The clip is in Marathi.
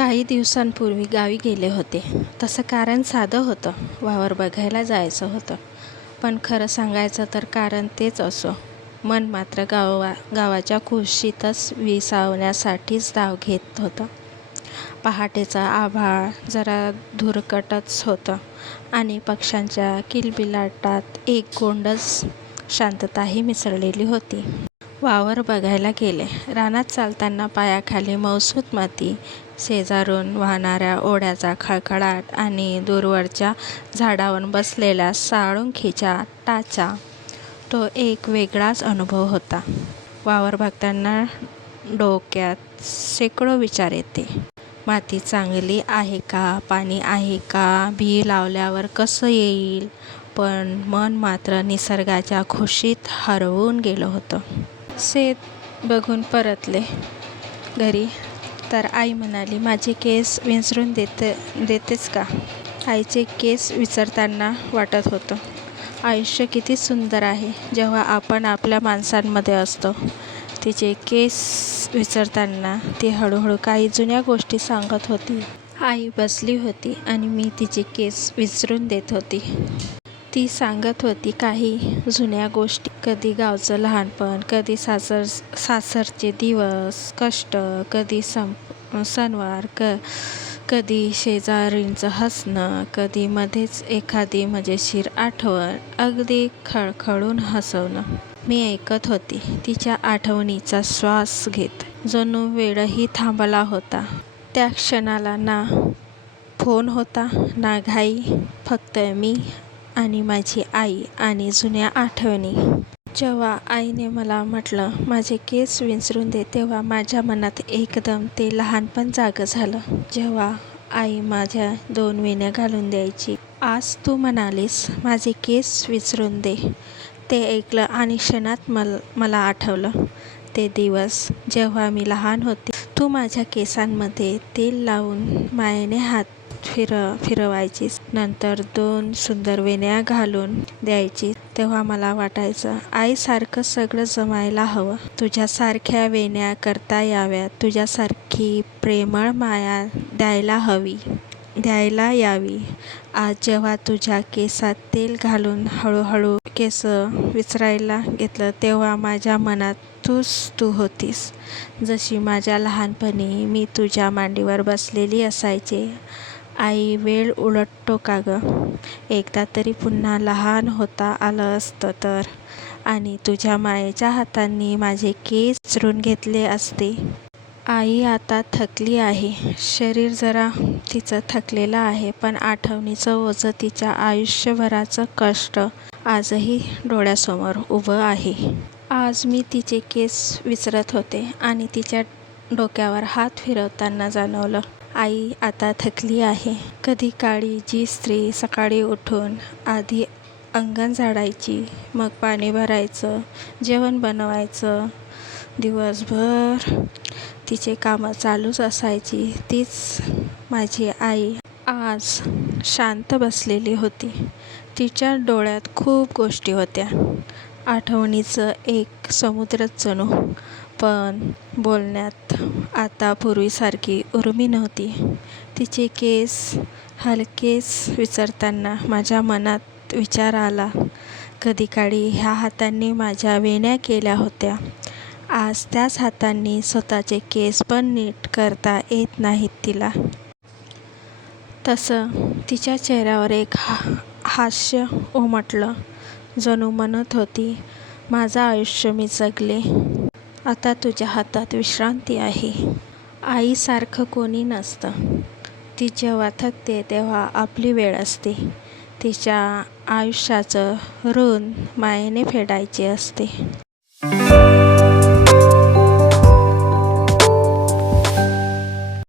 काही दिवसांपूर्वी गावी गेले होते. तसं कारण साधं होतं. वावर बघायला जायचं होतं. पण खरं सांगायचं तर कारण तेच असो. मन मात्र गावा गावाच्या खुशीतच विसावण्यासाठीच धाव घेत होतं. पहाटेचा आभाळ जरा धुरकटच होतं आणि पक्ष्यांच्या किलबिलाटात एक गोंडस शांतताही मिसळलेली होती. वावर बघायला गेले. रानात चालताना पायाखाली मौसूत माती शेजारून वाहणाऱ्या ओढ्याचा खळखळाट आणि दूरवरच्या झाडावर बसलेल्या साळुंखीच्या टाचा. तो एक वेगळाच अनुभव होता. वावर बघताना डोक्यात शेकडो विचार येते. माती चांगली आहे का? पाणी आहे का? बी लावल्यावर कसं येईल? पण मन मात्र निसर्गाच्या खुशीत हरवून गेलं होतं. शेत बघून परतले घरी. तर आई म्हणाली माझे केस विंचरून देते देतेस का? आईचे केस विसरताना वाटत होतं. आयुष्य किती सुंदर आहे जेव्हा आपण आपल्या माणसांमध्ये असतो. तिचे केस विसरताना ती हळूहळू काही जुन्या गोष्टी सांगत होती. आई बसली होती आणि मी तिचे केस विसरून देत होती. ती सांगत होती काही जुन्या गोष्टी. कधी गावचं लहानपण कधी सासर सासरचे दिवस कष्ट कधी सं सणवार क कधी शेजारींचं हसणं कधी मध्येच एखादी मजेशीर आठवण अगदी खळखळून हसवणं. मी ऐकत होती तिच्या आठवणीचा श्वास घेत. जणू वेळही थांबला होता. त्या क्षणाला ना फोन होता ना घाई फक्त मी आणि माझी आई आणि जुन्या आठवणी. जेव्हा आईने मला म्हटलं माझे केस विंचरून दे तेव्हा माझ्या मनात एकदम ते लहानपण जागं झालं. जेव्हा आई माझ्या दोन वेण्या घालून द्यायची आज तू म्हणालीस माझे केस विचरून दे. ते ऐकलं आणि क्षणात मल मला आठवलं. ते दिवस जेव्हा मी लहान होते तू माझ्या केसांमध्ये तेल लावून मायेने हात फिर फिरवायचीस नंतर दोन सुंदर वेण्या घालून द्यायची. तेव्हा मला वाटायचं आईसारखं सगळं जमायला हवं. तुझ्यासारख्या वेण्या करता याव्यात. तुझ्यासारखी प्रेमळ माया द्यायला हवी. द्यायला यावी. आज जेव्हा तुझ्या केसात तेल घालून हळूहळू केस विचरायला घेतलं तेव्हा माझ्या मनात तूच तू होतीस. जशी माझ्या लहानपणी मी तुझ्या मांडीवर बसलेली असायचे आई वेळ उलटतो का गं? एकदा तरी पुन्हा लहान होता आलं असतं तर. आणि तुझ्या मायेच्या हातांनी माझे केस चरून घेतले असते. आई आता थकली आहे. शरीर जरा तिचं थकलेलं आहे पण आठवणीचं ओझं तिच्या आयुष्यभराचं कष्ट आजही डोळ्यासमोर उभं आहे. आज मी तिचे केस विसरत होते आणि तिच्या डोक्यावर हात फिरवताना जाणवलं. आई आता थकली आहे. कधी काळी जी स्त्री सकाळी उठून आधी अंगण झाडायची मग पाणी भरायचं जेवण बनवायचं दिवसभर तिचे कामं चालूच असायची तीच माझी आई आज शांत बसलेली होती. तिच्या डोळ्यात खूप गोष्टी होत्या. आठवणीचं एक समुद्रच जणू पण बोलण्यात आता पूर्वीसारखी उर्मी नव्हती. तिचे केस हलकेच विचरताना माझ्या मनात विचार आला. कधी काळी ह्या हातांनी माझ्या वेण्या केल्या होत्या. आज त्याच हातांनी स्वतःचे केस पण नीट करता येत नाहीत तिला. तसं तिच्या चेहऱ्यावर एक हा हास्य उमटलं. जणू म्हणत होती माझं आयुष्य मी जगले. आता तुझ्या हातात विश्रांती आहे. आईसारखं कोणी नसतं. ती जेव्हा थकते तेव्हा आपली वेळ असते. तिच्या आयुष्याचं ऋण मायेने फेडायचे असते.